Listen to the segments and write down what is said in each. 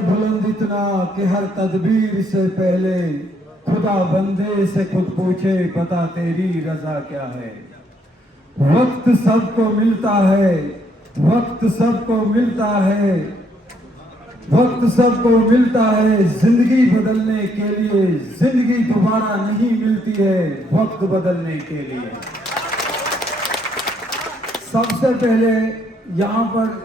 बुलंद इतना कि हर तदबीर से पहले खुदा बंदे से खुद पूछे बता तेरी रजा क्या है। वक्त सबको मिलता है, वक्त सबको मिलता है, वक्त सबको मिलता है जिंदगी बदलने के लिए, जिंदगी दोबारा नहीं मिलती है वक्त बदलने के लिए। सबसे पहले यहाँ पर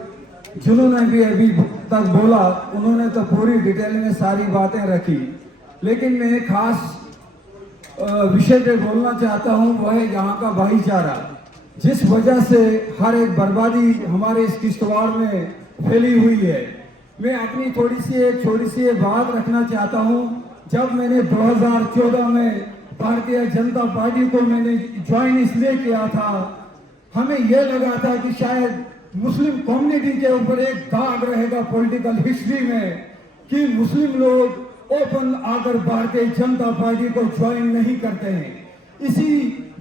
जिन्होंने भी अभी तक बोला उन्होंने तो पूरी डिटेल में सारी बातें रखी, लेकिन मैं एक खास विषय पे बोलना चाहता हूँ, वह है यहाँ का भाईचारा। जिस वजह से हर एक बर्बादी हमारे इस किश्तवाड़ में फैली हुई है। मैं अपनी एक छोटी सी बात रखना चाहता हूँ। जब मैंने 2014 में भारतीय जनता पार्टी को मैंने ज्वाइन इसलिए किया था, हमें यह लगा था कि शायद मुस्लिम कम्युनिटी के ऊपर एक दाग रहेगा पॉलिटिकल हिस्ट्री में कि मुस्लिम लोग ओपन आकर भारतीय जनता पार्टी को ज्वाइन नहीं करते हैं। इसी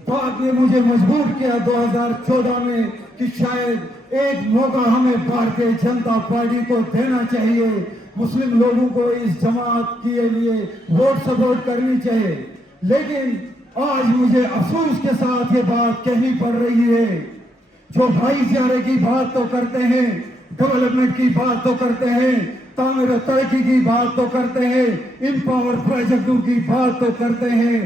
बात ने मुझे मजबूर किया 2014 में कि शायद एक मौका हमें भारतीय जनता पार्टी को देना चाहिए, मुस्लिम लोगों को इस जमात के लिए वोट सपोर्ट करनी चाहिए। लेकिन आज मुझे अफसोस के साथ ये बात कहनी पड़ रही है, जो भाईचारे की बात तो करते हैं, डेवलपमेंट की बात तो करते हैं, तामीर तरक्की की बात तो करते हैं, इन पावर प्रोजेक्टों की बात तो करते हैं,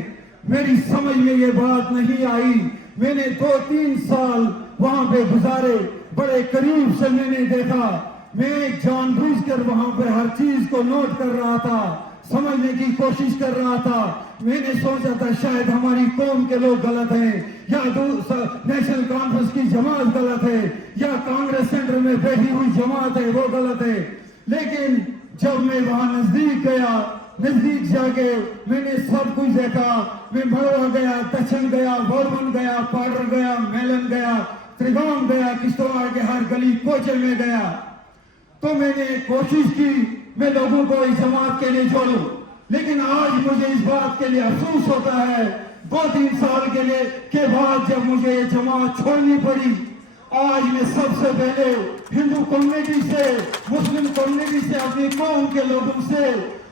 मेरी समझ में ये बात नहीं आई। मैंने 2-3 साल वहां पे गुजारे, बड़े करीब से मैंने देखा। मैं जानबूझकर वहां पे हर चीज को नोट कर रहा था, समझने की कोशिश कर रहा था। मैंने सोचा था शायद हमारी कौम के लोग गलत हैं, या नेशनल कॉन्फ्रेंस की जमात गलत है, या कांग्रेस सेंटर में बैठी हुई जमात है वो गलत है। लेकिन जब मैं वहां नजदीक जाके मैंने सब कुछ देखा। मैं मड़वा गया, दक्षिण गया, बोरबन गया, पाडर गया, मेलन गया, त्रिगाम गया, किश्तवाड़ के हर गली कोचे में गया। तो मैंने कोशिश की मैं लोगों को इस जमात के लिए जोड़ूं, लेकिन आज मुझे इस बात के लिए अफसोस होता है 2-3 साल के बाद जब मुझे ये जमात छोड़नी पड़ी। आज मैं सबसे पहले हिंदू कम्युनिटी से, मुस्लिम कम्युनिटी से, अपनी कौम के लोगों से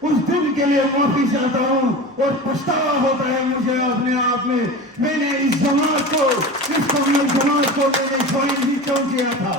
उस दिन के लिए माफी चाहता हूं और पछतावा होता है मुझे अपने आप में। मैंने इस जमात को, इस कौमी जमात को मैंने ज्वाइन ही क्यों किया था।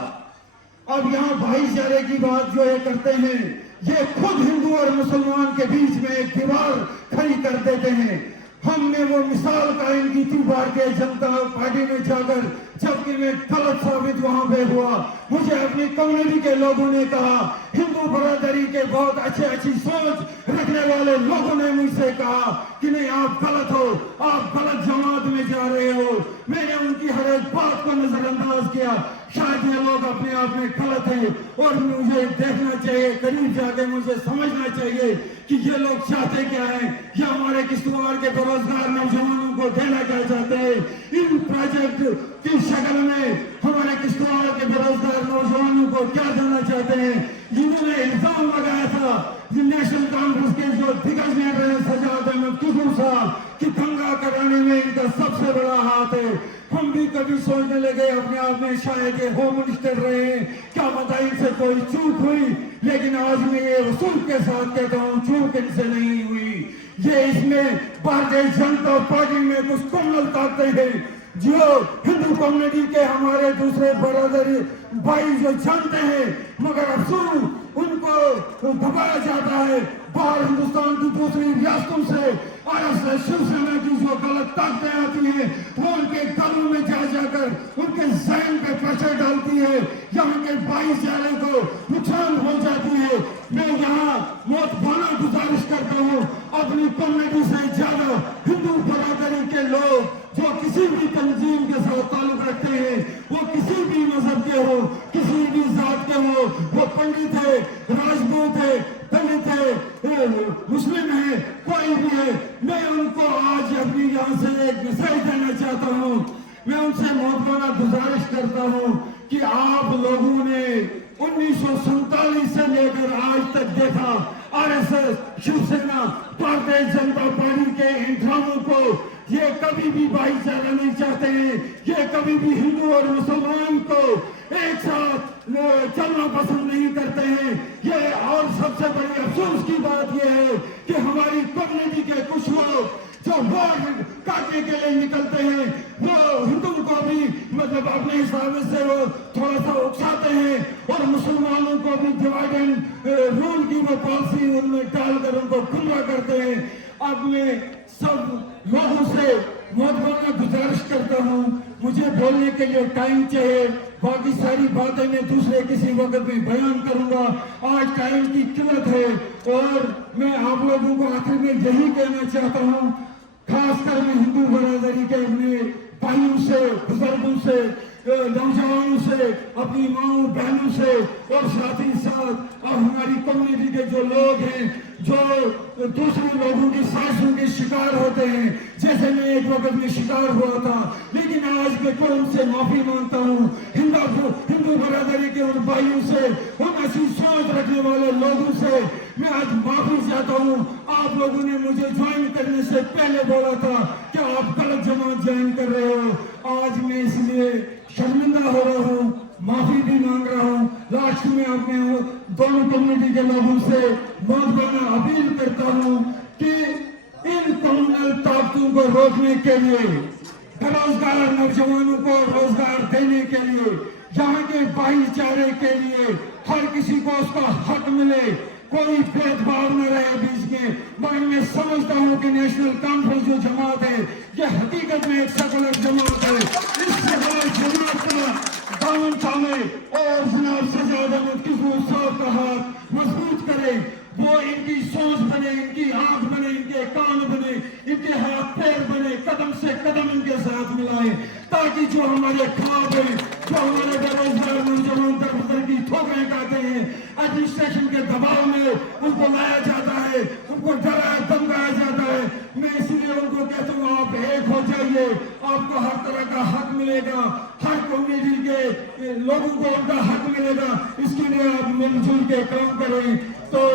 अब यहाँ भाईचारे की बात जो ये करते हैं, ये खुद हिंदू और मुसलमान के बीच में एक दीवार खड़ी कर देते हैं। हमने वो मिसाल कायम की थी भारतीय जनता पार्टी में जाकर, जबकि मैं गलत साबित वहां पे हुआ। मुझे अपनी कम्युनिटी के लोगों ने कहा, हिंदू बरादरी के बहुत अच्छी सोच रखने वाले लोगों ने मुझसे कहा कि नहीं आप गलत हो, आप गलत जमात में जा रहे हो। मैंने उनकी हर एक बात को नजरअंदाज किया। शायद ये लोग अपने आप में गलत हैं और मुझे देखना चाहिए, करीब जाके मुझे समझना चाहिए कि ये लोग चाहते क्या हैं, ये हमारे किश्तवाड़ के बेरोजगार नौजवानों को देना क्या चाहते हैं। इन प्रोजेक्ट की शक्ल में हमारे किश्तवाड़ के बेरोजगार नौजवानों को क्या देना चाहते हैं। इन्होंने इल्जाम लगाया था नेशनल कॉन्फ्रेंस के जो दिग्गज लीडर हैं सजाद अहमद किशोर साहब कि दंगा कराने में इनका सबसे बड़ा हाथ है। हम भी कभी सोचने लगे अपने आप में शायद ये होम मिनिस्टर रहे हैं, क्या पता इनसे कोई चूक हुई, लेकिन आज मैं ये उसूल के साथ कहता हूँ चूक इनसे नहीं हुई। ये इसमें भारतीय जनता पार्टी में कुछ कमल ताकते हैं जो हिंदू कम्युनिटी के हमारे दूसरे बरादरी भाई जो जानते हैं, मगर अफसोस उनको दबाया जाता है। बाहर हिंदुस्तान की दूसरी रियासतों से आरएसएस शिवसेना की जो गलत ताकतें आती हैं वो उनके घरों में जाकर उनके जहन पे प्रेशर डालती है, यहाँ के भाईचारे को नुकसान हो जाती है। मैं यहाँ मौत भाना गुजारिश करता हूँ अपनी कम्युनिटी से ज्यादा हिंदू बरादरी के लोग जो किसी भी तंजीम के साथ ताल्लुक रखते हैं, वो किसी भी मजहब के हो, किसी भी जात के हो, वो पंडित है, राजपूत है, दलित है, मुस्लिम है, कोई भी है, मैं उनको आज अपनी यहाँ से एक मैसेज देना चाहता हूँ। मैं उनसे मौतवाना गुजारिश करता हूँ कि आप लोगों ने 1947 से लेकर आज तक देखा आरएसएस, शिवसेना, भारतीय जनता पार्टी के इन ड्रामों को ये कभी भी भाईचारा नहीं चाहते हैं। ये कभी भी हिंदू और मुसलमान को एक साथ चलना पसंद नहीं करते हैं। ये और सबसे बड़ी अफसोस की बात ये है कि हमारी कम्युनिटी के कुछ लोग जो वोट काटने के लिए निकलते हैं, वो हिंदू को भी मतलब अपने हिसाब से वो थोड़ा सा उकसाते हैं और मुसलमानों को भी डिवाइड एंड रूल की वो पॉलिसी उनमें डालकर उनको गुमराह करते हैं। अब मैं सब लोगों से बहुत गुजारिश करता हूँ, मुझे बोलने के लिए टाइम चाहिए, बाकी सारी बातें मैं दूसरे किसी वक्त में बयान करूंगा। आज टाइम की किल्लत है और मैं आप लोगों को आखिर में यही कहना चाहता हूँ, खासकर मैं हिंदू बरादरी के अपने भाइयों से, बुजुर्गों से, नौजवानों से, अपनी माओ बहनों से और साथ ही साथ हमारी कम्युनिटी के जो लोग हैं जो दूसरे लोगों की साजिशों के शिकार होते हैं, जैसे मैं एक वक्त में शिकार हुआ था, लेकिन आज मैं कुरान से माफी मांगता हूँ। हिंदू बरादरी के उन भाइयों से, उन ऐसी सोच रखने वाले लोगों से मैं आज माफी चाहता हूँ। आप लोगों ने मुझे ज्वाइन करने से पहले बोला था कि आप गलत जमात ज्वाइन कर रहे हो। आज मैं इसलिए शर्मिंदा हो रहा हूँ, माफी भी मांग रहा हूँ। लास्ट में अपने दोनों कम्युनिटी के लोगों से बहुत बड़ा अपील करता हूँ कि इन कम्युनल ताकतों को रोकने के लिए, बेरोजगार नौजवानों को रोजगार देने के लिए, यहाँ के भाईचारे के लिए, हर किसी को उसका हक मिले, कोई भेदभाव न रहे बीच में। मैं समझता हूँ कि नेशनल कॉन्फ्रेंस जो जमात है ये हकीकत में एक सेकुलर जमात है। इस सेकुलर जमात का दामन थामे और जनाब सजाद अहमद किशोर साहब का हाथ मजबूत करे, वो इनकी सोच बने, इनकी आंख बने, इनके कान बने, इनके हाथ पैर बने, कदम से कदम इनके साथ मिलाए, ताकि जो हमारे ख्वाब है, जो हमारे बेरोजगार नौजवान दर की ठोकरें खाते हैं, एडमिनिस्ट्रेशन के दबाव में उनको लाया जाता है, उनको डराया धमकाया जाता है। मैं इसलिए उनको कहता हूँ आप एक हो जाइए, आपको हर तरह का हक मिलेगा, हर कम्युनिटी के लोगों को उनका हक मिलेगा। इसके लिए आप मिलजुल के काम करें तो